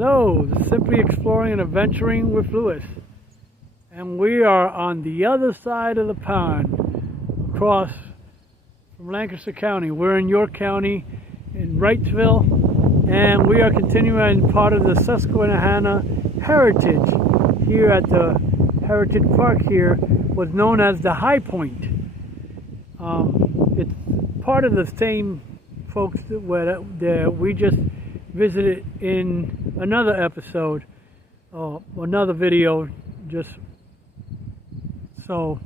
Hello, this is Simply Exploring and Adventuring with Lewis. And we are on the other side of the pond, across from Lancaster County. We're in York County, in Wrightsville, and we are continuing part of the Susquehanna Heritage here at the Heritage Park here, what's known as the HighPoint. It's part of the same folks that we just visited in another episode, another video, just so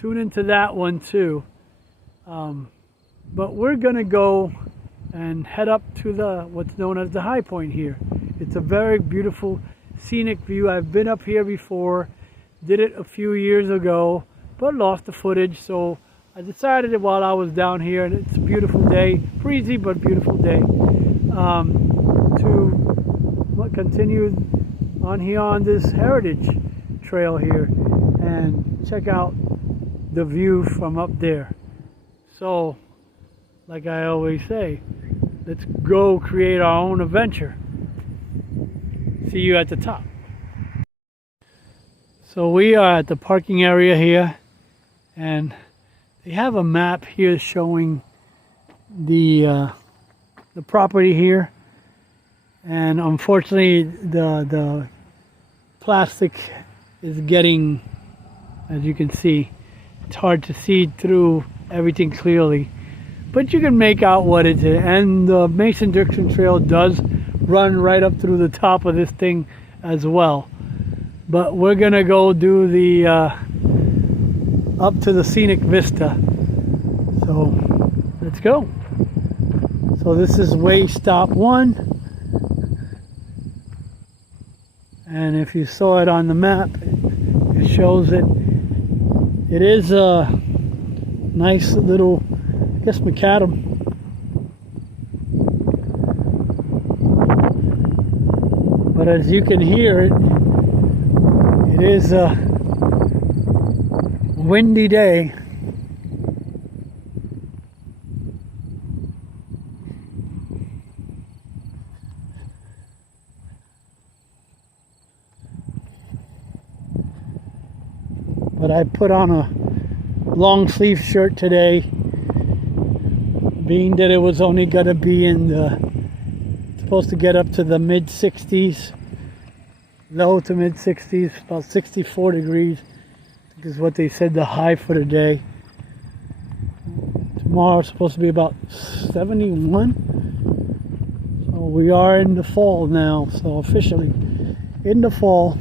tune into that one too. But we're gonna go and head up to what's known as the HighPoint here. It's a very beautiful scenic view. I've been up here before, did it a few years ago, but lost the footage, so I decided while I was down here, and it's a beautiful day, breezy but beautiful day, to continue on here on this heritage trail here and check out the view from up there. So, like I always say, let's go create our own adventure. See you at the top. So we are at the parking area here, and they have a map here showing the property here, and unfortunately the plastic is getting, as you can see, it's hard to see through everything clearly, but you can make out what it is. And the Mason-Dixon Trail does run right up through the top of this thing as well, but we're gonna go do the up to the Scenic Vista. So let's go. So this is way stop 1, and if you saw it on the map, it shows it. It is a nice little, I guess, macadam. But as you can hear it, it is a windy day. But I put on a long sleeve shirt today, being that it was only going to be supposed to get up to the mid 60s, low to mid 60s, about 64 degrees. Is what they said the high for the day. Tomorrow it's supposed to be about 71. So we are in the fall now, so officially in the fall.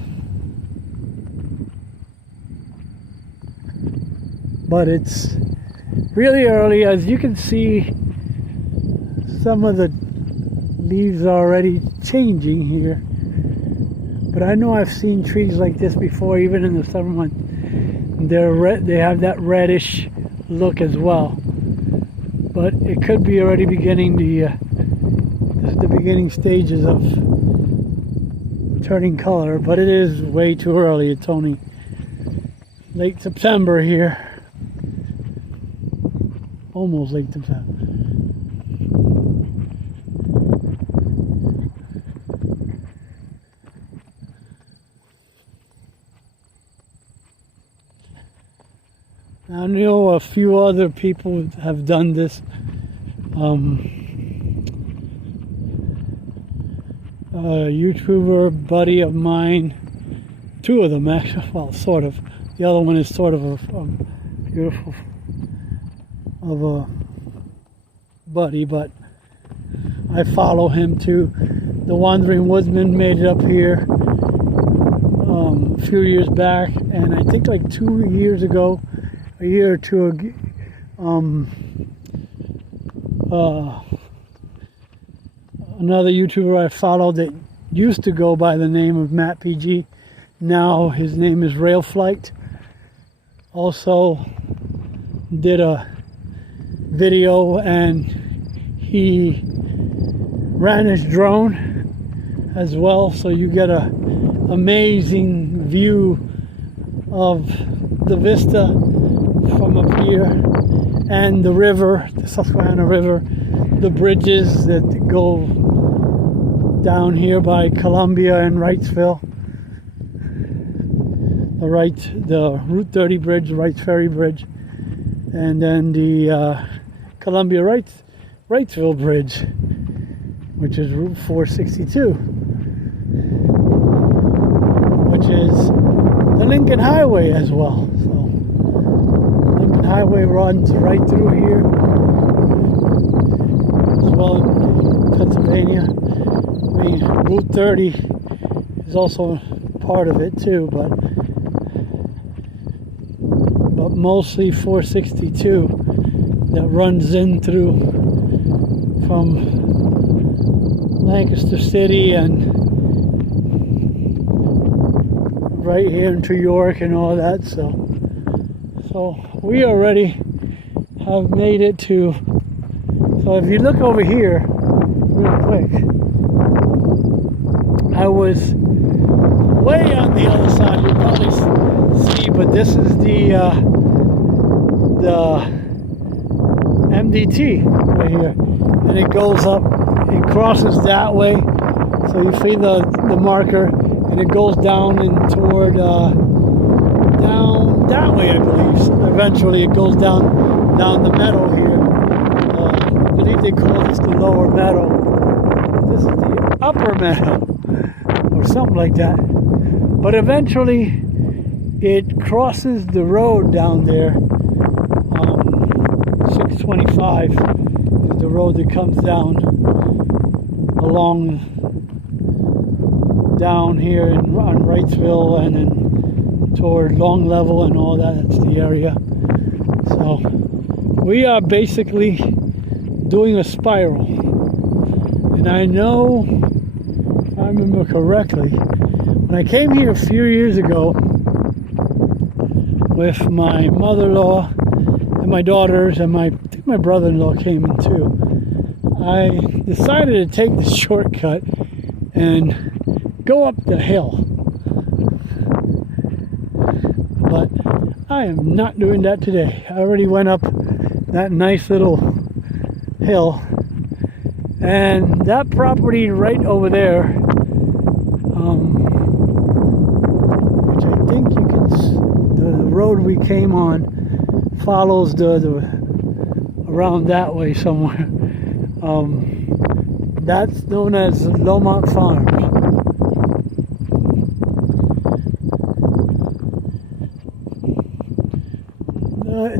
But it's really early. As you can see, some of the leaves are already changing here. But I know I've seen trees like this before, even in the summer months. They're red, they have that reddish look as well, but it could be already beginning the beginning stages of turning color. But it is way too early. It's only late September here, almost late September. I know a few other people have done this. A YouTuber buddy of mine, two of them actually, well, sort of. The other one is sort of a beautiful of a buddy, but I follow him too. The Wandering Woodsman made it up here a few years back, and I think like 2 years ago, a year or two ago, another YouTuber I followed that used to go by the name of Matt PG, now his name is Railflight, also did a video, and he ran his drone as well, so you get a amazing view of the vista from up here, and the river, the Susquehanna River, the bridges that go down here by Columbia and Wrightsville. The Route 30 bridge, the Wrights Ferry Bridge, and then the Columbia Wrightsville Bridge, which is Route 462, which is the Lincoln Highway as well. So the Lincoln Highway runs right through here as well in Pennsylvania. I mean, Route 30 is also part of it too, but mostly 462 that runs in through from Lancaster City and right here into York and all that. So we already have made it to. So if you look over here real quick, I was way on the other side. You probably see, but this is the MDT right here, and it goes up, it crosses that way, so you see the marker, and it goes down and toward down that way, I believe. So eventually it goes down the meadow here. I believe they call this the lower meadow. This is the upper meadow or something like that, but eventually it crosses the road down there. 625 is the road that comes down along down here on Wrightsville and then toward Long Level and all that. That's the area. So we are basically doing a spiral, and I know, if I remember correctly, when I came here a few years ago with my mother-in-law and my daughters, and I think my brother-in-law came in too, I decided to take the shortcut and go up the hill. But I am not doing that today. I already went up that nice little hill, and that property right over there, which I think you can, the road we came on follows the around that way somewhere. That's known as Lomont Farms.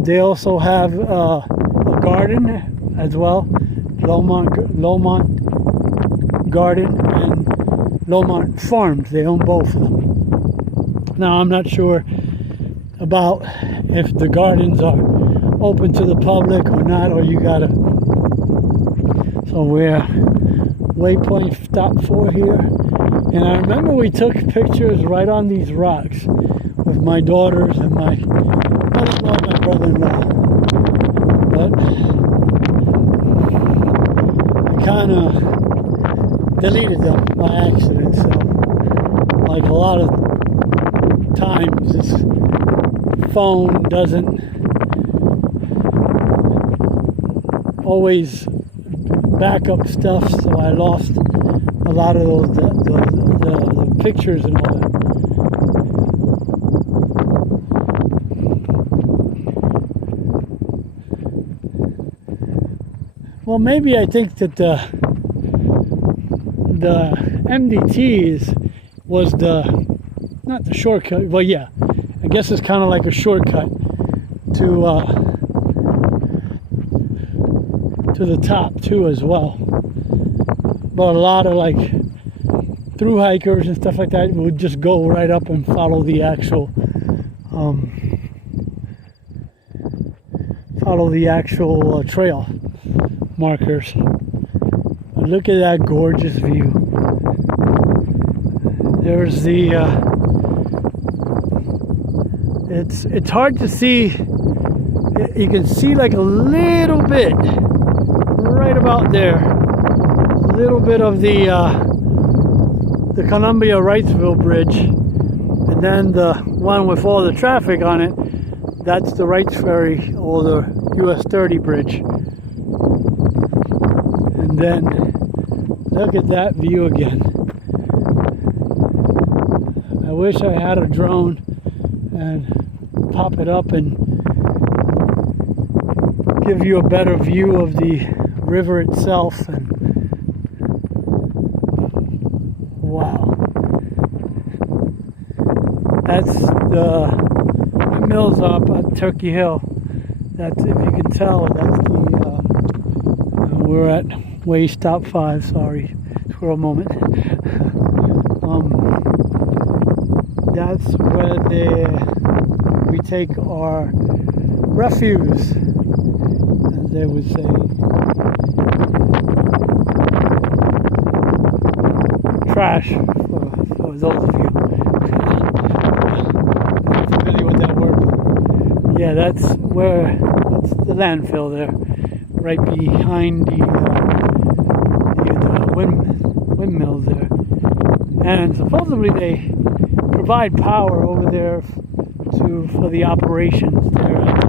They also have a garden as well, Lomont Garden and Lomont Farms. They own both of them. Now I'm not sure about if the gardens are open to the public or not, or you gotta. So we're waypoint stop 4 here, and I remember we took pictures right on these rocks with my daughters and my mother-in-law and my brother-in-law, but I kind of deleted them by accident. So like a lot of times this phone doesn't always back up stuff, so I lost a lot of those the pictures and all that. Well, maybe I think that the MDT was not the shortcut. Well, yeah, I guess it's kind of like a shortcut to the top too as well. But a lot of like through hikers and stuff like that would just go right up and follow the actual trail markers. But look at that gorgeous view. There's the it's hard to see. You can see like a little bit right about there, a little bit of the Columbia Wrightsville Bridge, and then the one with all the traffic on it, that's the Wrights Ferry or the US 30 bridge. And then Look at that view again. I wish I had a drone and pop it up and give you a better view of the river itself. And wow, that's the mills up at Turkey Hill. That's, if you can tell, that's the we're at way stop 5. Sorry for a moment. That's where we take our refuse, as they would say. Trash, for those of you not familiar with that word. Yeah, that's the landfill there, right behind the windmills there. And supposedly they provide power over there for the operations there at the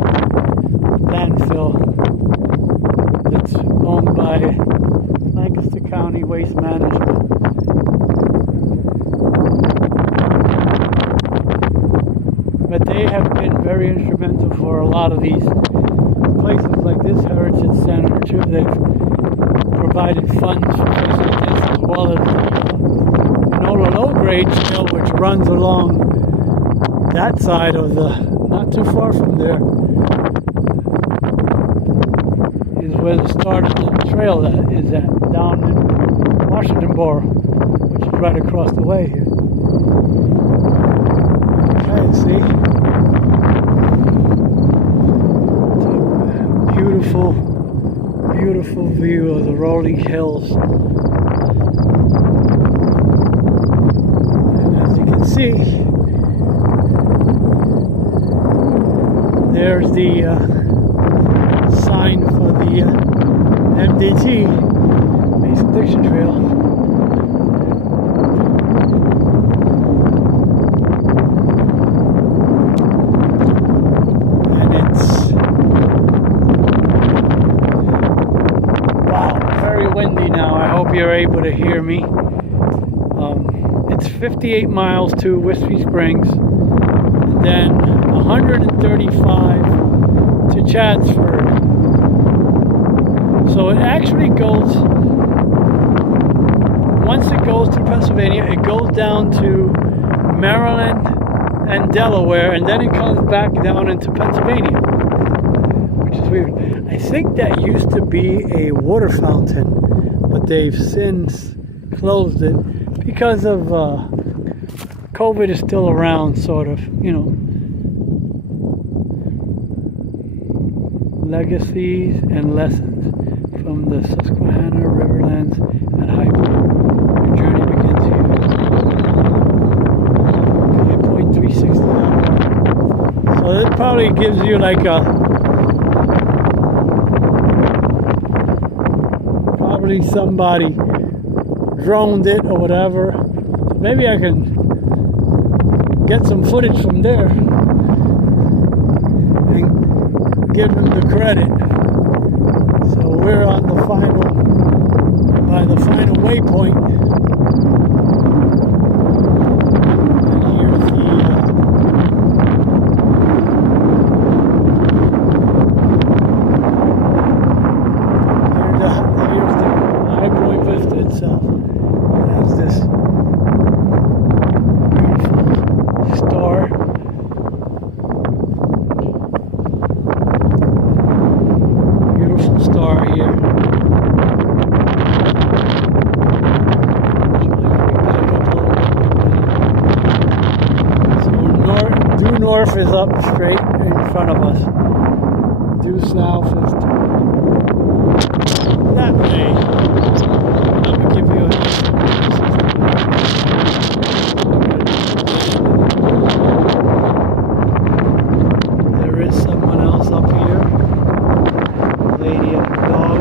landfill that's owned by Lancaster County Waste Management. But they have been very instrumental for a lot of these places like this Heritage Center too. They've provided funds for places like this, as well as the low grade trail which runs along that side of not too far from there, is where the start of the trail is at, down in Washington Borough, which is right across the way here. Okay, see? It's a beautiful, beautiful view of the rolling hills. And as you can see, there's the sign for the MDT, Mason Dixon Trail. And it's, wow, very windy now. I hope you're able to hear me. It's 58 miles to Whiskey Springs, and then 135 to Chadsford. So it actually goes, once it goes through Pennsylvania, it goes down to Maryland and Delaware, and then it comes back down into Pennsylvania, which is weird. I think that used to be a water fountain, but they've since closed it because of COVID is still around, sort of, you know. Legacies and lessons from the Susquehanna Riverlands at HighPoint. Your journey begins here. HighPoint 360. So it probably gives you like probably somebody droned it or whatever. So maybe I can get some footage from there and give them the credit. So we're on the final waypoint. And here's here's the HighPoint Vista itself. It has this beautiful star. Star here. So due north is up straight in front of us. Due south is that way. I'm gonna give you there is someone else up here. Lady and dog.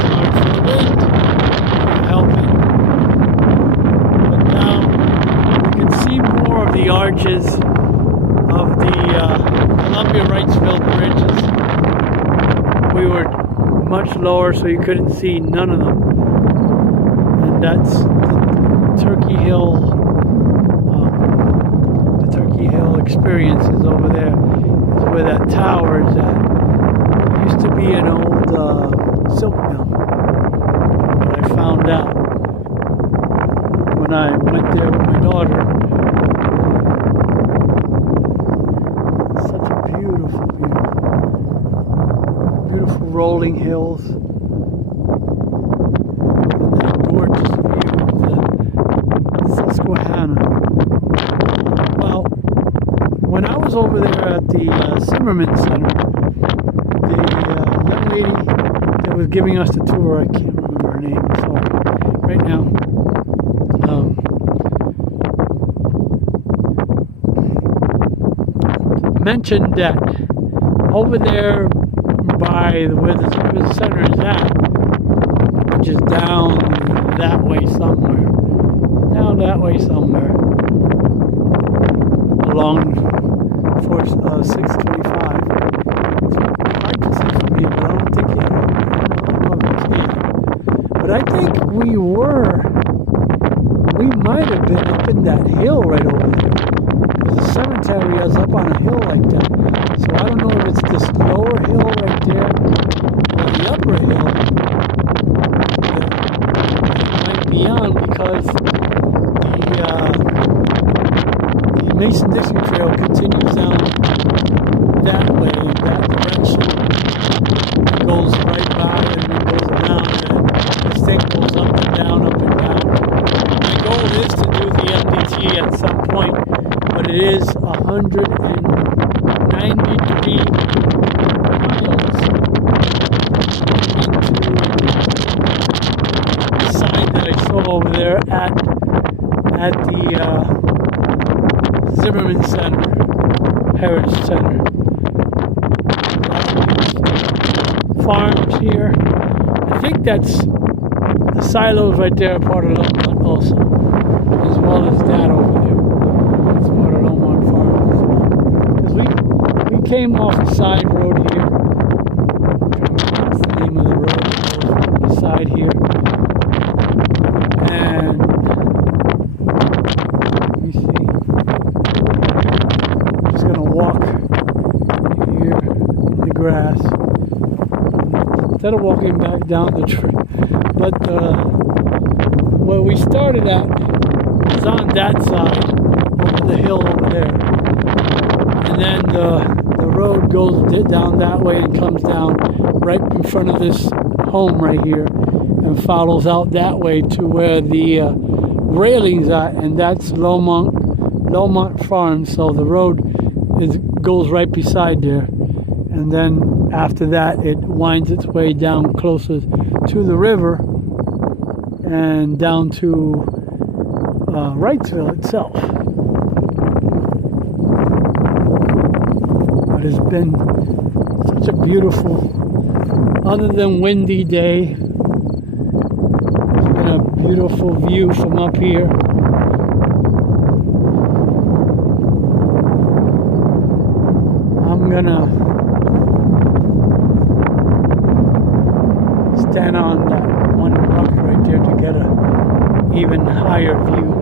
Sorry for the wind. I'm helping. But now you can see more of the arches of the Columbia Wrightsville bridges. We were much lower, so you couldn't see none of them. And that's the Turkey Hill. The Turkey Hill experience is over there. Is where that tower is at. It used to be an old silk mill. But I found out when I went there with my daughter. Such a beautiful view. Beautiful rolling hills. And that gorgeous view of the Susquehanna. Well, when I was over there at the Zimmerman Center, the young lady that was giving us the tour, I can't remember her name, sorry, right now, mentioned that over there by where the center is at, which is down that way somewhere, along 625. I can see from here, but I don't think yet. I don't know if I can. But I think we might have been up in that hill right over there. Because the cemetery is up on a hill like that. So I don't know if it's this lower hill right there, or the upper hill that it might be on, because the Mason-Dixon Trail continues down that way, in that direction. It goes right by and it goes around, and this thing goes up and down, up and down. My goal is to do the MDT at some point, but it is 193 miles into the sign that I saw over there at the Zimmerman Center, Heritage Center. Farms here. I think that's the silos right there are part of Lomont also, as well as that over there. It's part of Lomont Farm as well. Because we came off a side road here. What's the name of the road? The side here. And let me see. I'm just gonna walk here in the grass instead of walking back down the tree. But where we started at is on that side, over the hill over there. And then the road goes down that way and comes down right in front of this home right here and follows out that way to where the railings are, and that's Lomont Farm. So the road goes right beside there. And then after that, it winds its way down closer to the river and down to Wrightsville itself. But it's been such a beautiful, other than windy day, it's been a beautiful view from up here. I'm gonna stand on that one rock right there to get a even higher view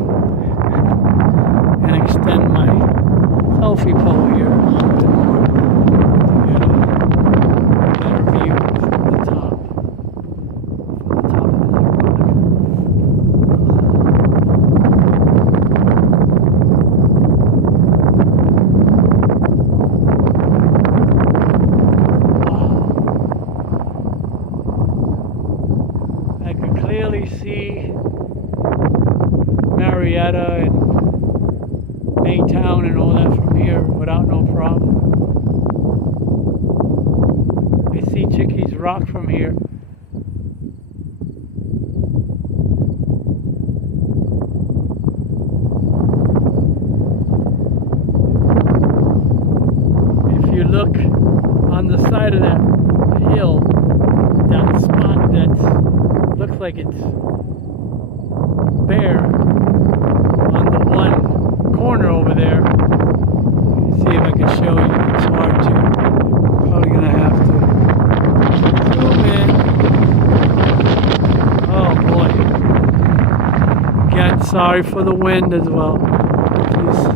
and extend my selfie pole here a little bit more to get a better view from the top of that rock. I could clearly see Marietta and Maytown and all that from here without no problem. I see Chickies Rock from here. If you look on the side of that hill, that spot that looks like it's bare on the one corner over there. See if I can show you. It's hard to. Probably gonna have to zoom in. sorry for the wind as well. Please.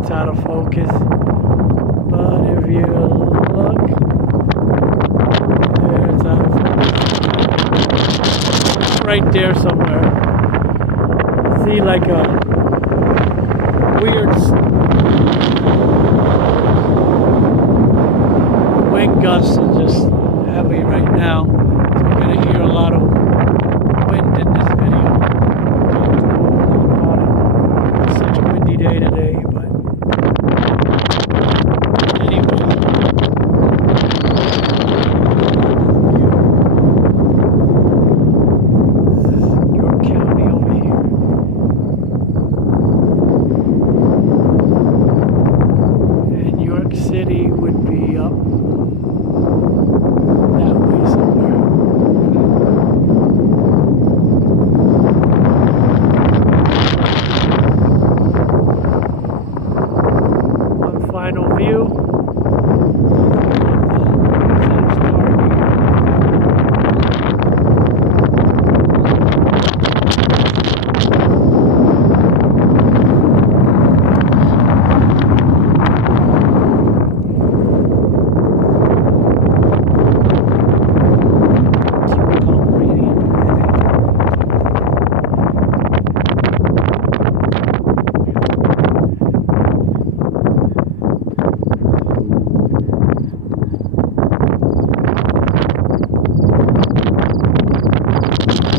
It's out of focus, but if you look, there it's out of focus. It's right there somewhere. See, like a weird wind gusts are just heavy right now, so you're gonna hear a lot of wind in this video. It's such a windy day today, but city would be up that way somewhere. One final view.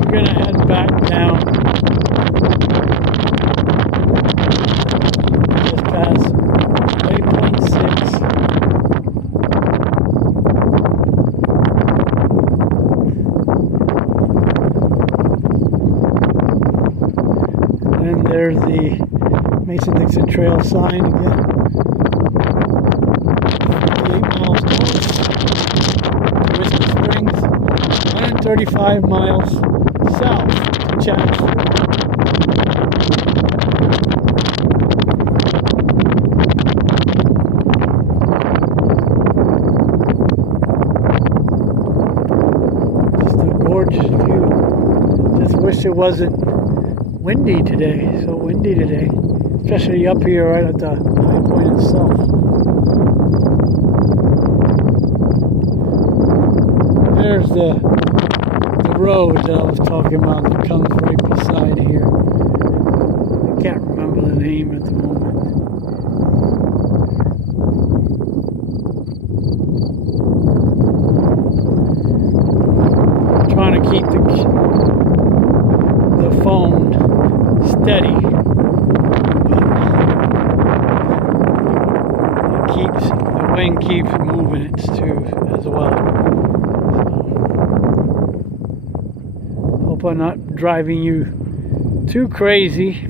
We're gonna head back down. Just past waypoint 6. And there's the Mason-Dixon Trail sign again. 58 miles north to Whiskey Springs, 135 miles south to Chatsworth. Just a gorgeous view. Just wish it wasn't windy today. So windy today, especially up here right at the high point itself. There's the road that I was talking about that comes right beside here. I can't remember the name at the moment. I'm trying to keep the phone steady, but the wind keeps moving it too as well. Hope I'm not driving you too crazy.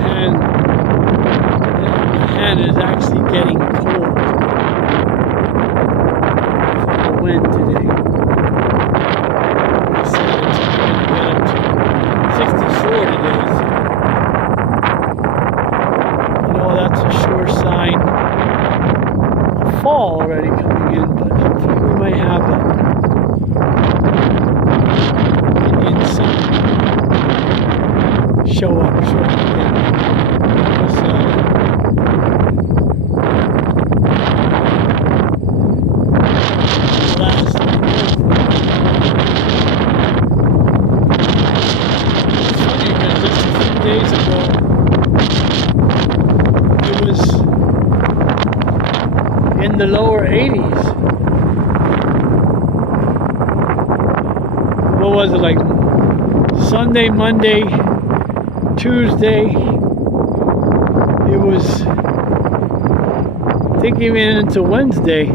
And my hand is actually getting cold from the wind today. I said it's going to get up to 64 today. That's a sure sign of fall already coming in, but hopefully we might have an Indian sun show up shortly. Last it's funny because just a few days ago in the lower 80s. What was it, like Sunday, Monday, Tuesday? It was, I think even into Wednesday,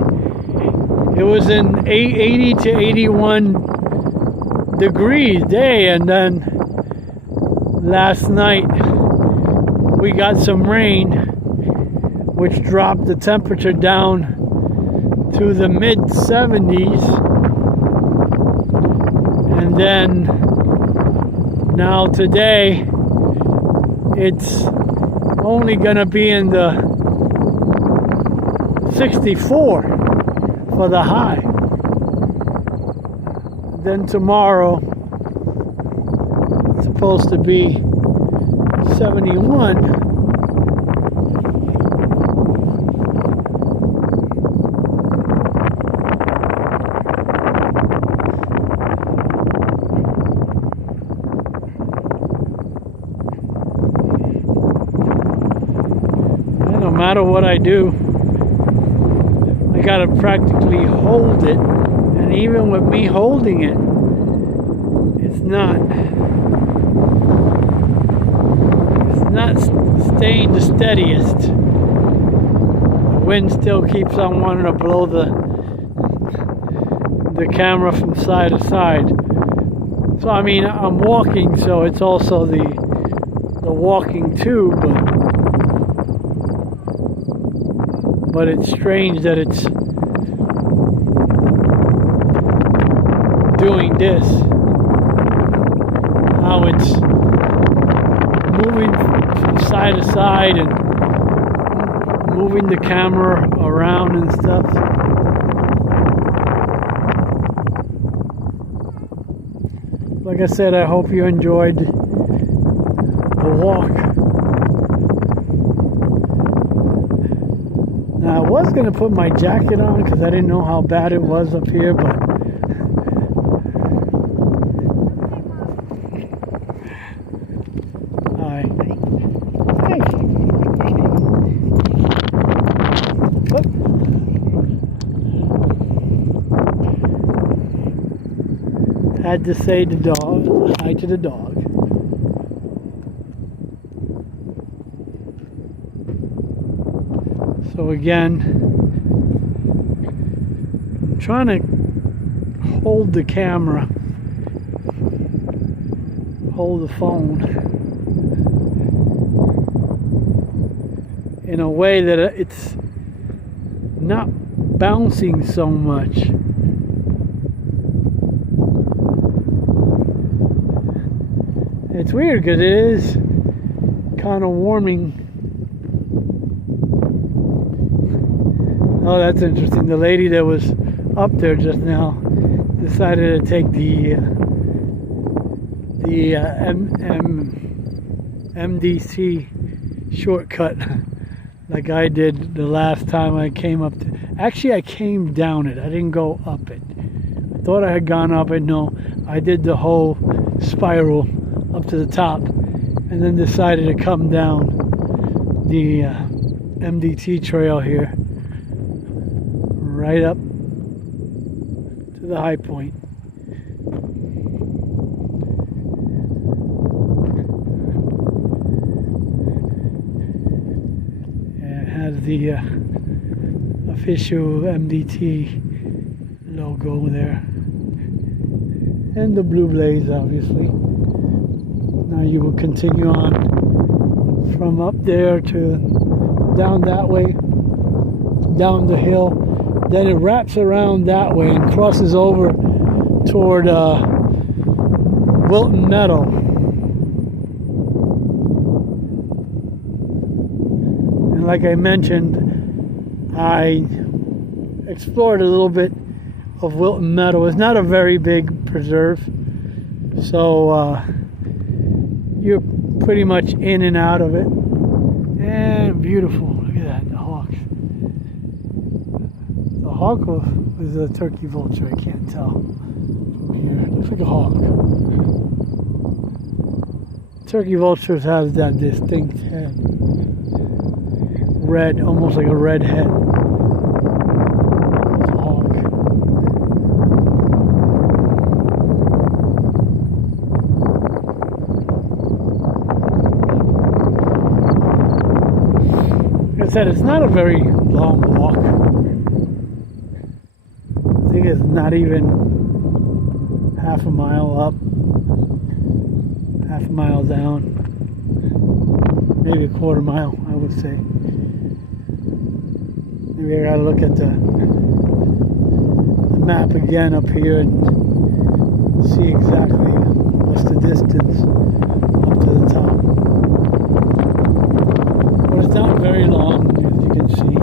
it was in 80 to 81 degrees day, and then last night we got some rain, which dropped the temperature down to the mid 70s, and then now today it's only gonna be in the 64 for the high. Then tomorrow it's supposed to be 71. No matter what I do, I gotta practically hold it, and even with me holding it, it's not staying the steadiest. The wind still keeps on wanting to blow the camera from side to side. So I mean, I'm walking, so it's also the walking too, but it's strange that it's doing this. How it's moving from side to side and moving the camera around and stuff. Like I said, I hope you enjoyed the walk. Now, I was going to put my jacket on because I didn't know how bad it was up here, but had to say the dog, hi to the dog. So again, I'm trying to hold the camera, hold the phone in a way that it's not bouncing so much. It's weird because it is kind of warming. Oh, that's interesting. The lady that was up there just now decided to take the MDC shortcut like I did the last time I came up. Actually, I came down it. I didn't go up it. I thought I had gone up it. No, I did the whole spiral up to the top and then decided to come down the MDT trail here right up to the high point. And it has the official MDT logo there and the blue blaze, obviously. Now you will continue on from up there to down that way, down the hill. Then it wraps around that way and crosses over toward Wilton Meadow. And like I mentioned, I explored a little bit of Wilton Meadow. It's not a very big preserve, so you're pretty much in and out of it. And beautiful. Look at that, the hawks. The hawk was a turkey vulture, I can't tell from here. It looks like a hawk. Turkey vultures have that distinct head. Red, almost like a red head. It's a hawk. Like I said, it's not a very long walk. I think it's not even half a mile up, half a mile down, maybe a quarter mile, I would say. Maybe I gotta look at the map again up here and see exactly what's the distance up to the top. But it's not very long, as you can see.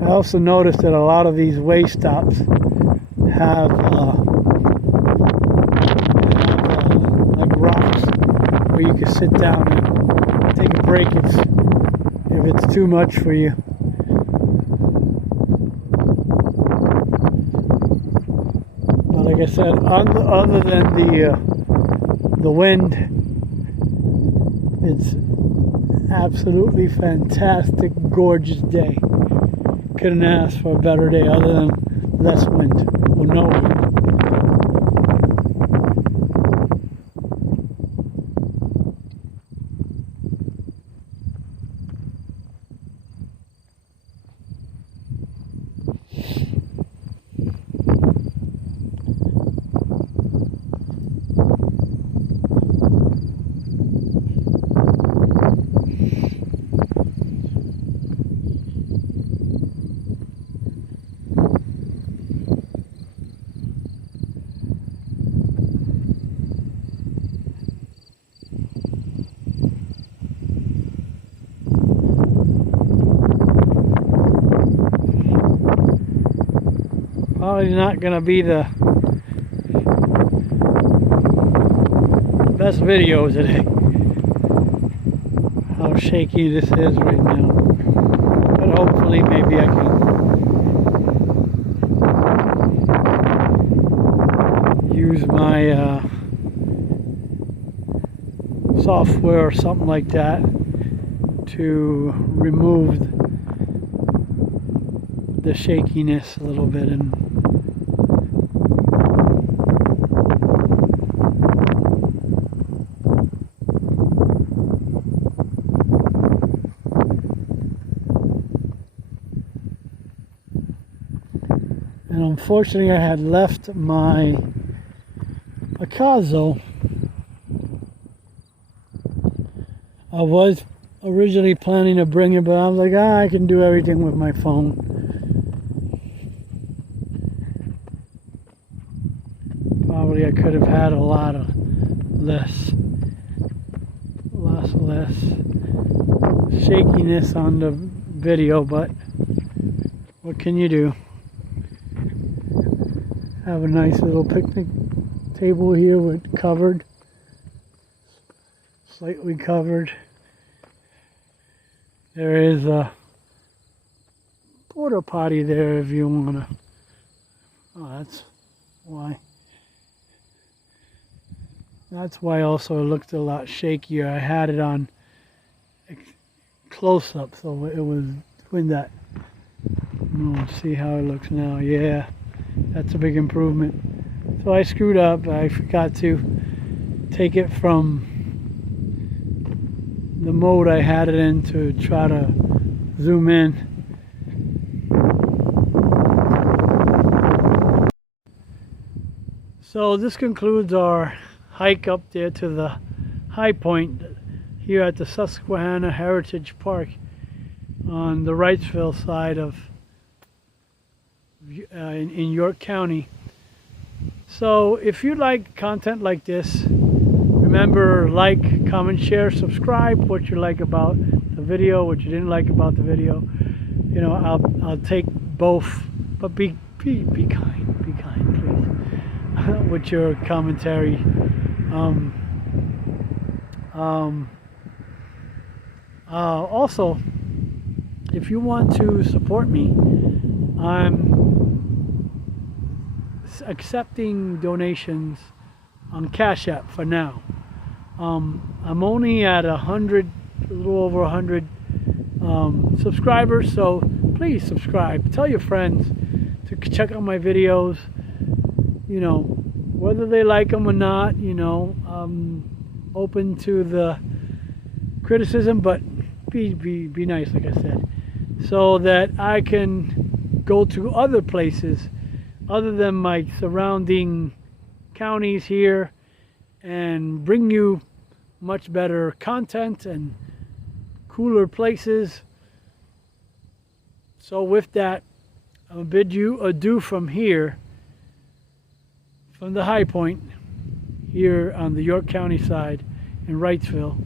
I also noticed that a lot of these way stops have like rocks where you can sit down and take a break if it's too much for you. But like I said, other than the wind, it's absolutely fantastic, gorgeous day. Couldn't ask for a better day other than less wind or no wind. Probably not going to be the best video today. How shaky this is right now. But hopefully maybe I can use my software or something like that to remove the shakiness a little bit. And unfortunately I had left my Picasso. I was originally planning to bring it, but I was like, I can do everything with my phone. Probably I could have had a lot less shakiness on the video, but what can you do? Have a nice little picnic table here with covered, slightly covered. There is a porta potty there if you want to. Oh, that's why. That's why also it looked a lot shakier. I had it on close up, so it was doing that. See how it looks now. Yeah, that's a big improvement. So I screwed up. I forgot to take it from the mode I had it in to try to zoom in. So this concludes our hike up there to the high point here at the Susquehanna Heritage Park on the Wrightsville side of in York County. So if you like content like this, remember, like, comment, share, subscribe. What you like about the video, what you didn't like about the video. You know, I'll take both, but be kind, please, with your commentary. Also, if you want to support me, I'm accepting donations on CashApp for now. I'm only at 100, a little over 100 subscribers, so please subscribe. Tell your friends to check out my videos. You know, whether they like them or not, you know, open to the criticism, but be nice, like I said, so that I can go to other places other than my surrounding counties here and bring you much better content and cooler places. So with that, I'll bid you adieu from here, from the High Point here on the York County side in Wrightsville.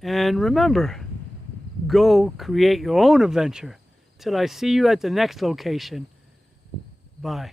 And remember, go create your own adventure. Till I see you at the next location. Bye.